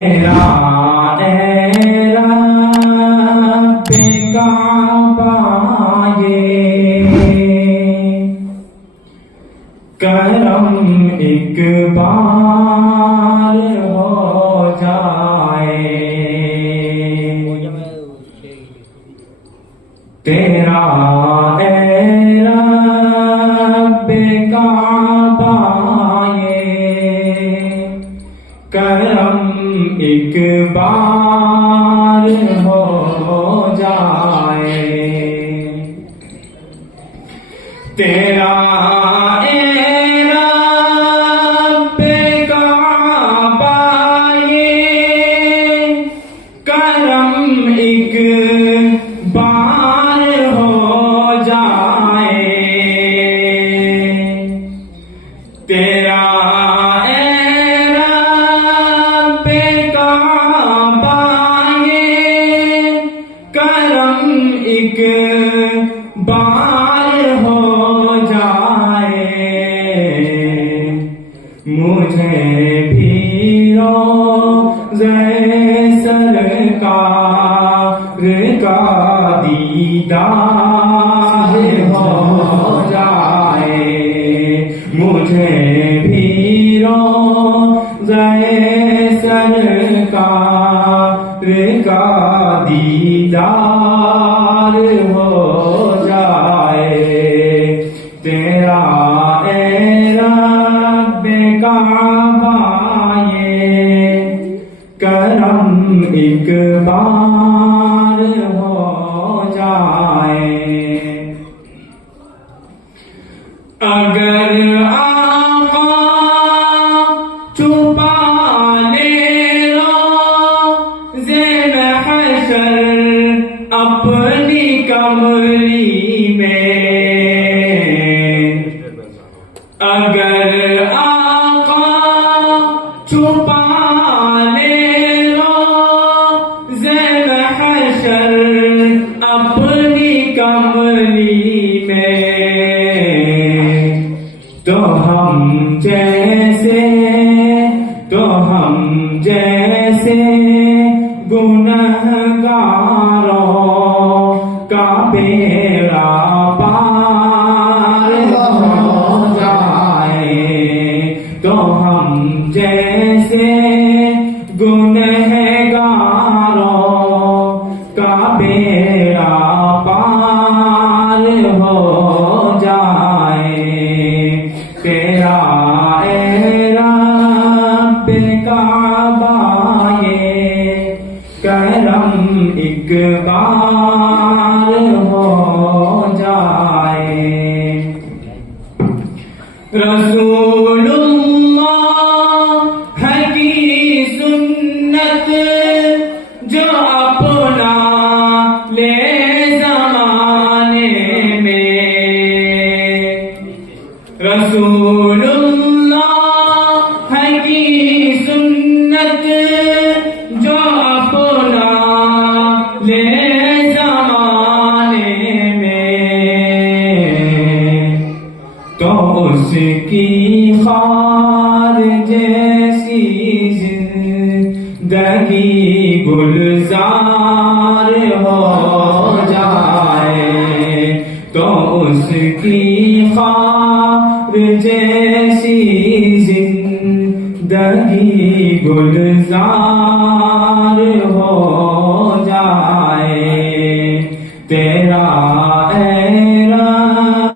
तेरा करम एक बार हो जाए, तेरा रब्बे काबा ये करम एक बार हो जाए, तेरा एक बार हो जाए, तेरा रब्बे काबा ये करम एक बार हो जाए, मुझे भी रोज़े सरकार का दीदार हो जाए, मुझे भी रोज़े सरकार का दीदार हो जाए, तेरा रब्बे काबा ये करम एक बार हो जाए, अगर आका छुपा ले रोज़े महशर अपनी कमली में, अगर आका छुपा ले रोज़े महशर अपनी कमली में, तो हम जैसे गुनहगारों का बेड़ा पार हो जाए, तो हम जैसे गुनहगारों का बेड़ा पार हो जाए, तेरा रब्बे काबा ये करम एक बार हो जाए, रसूलुल्लाह है की सुन्नत जो अपना ले ज़माने में, रसूलुल्लाह है की सुन्नत जो अपना ले ज़माने में, तो उसकी खार जैसी जिंदगी गुलजार हो जाए, तो उसकी खार जैसी जिंदगी गुलजार हो जाए, तेरा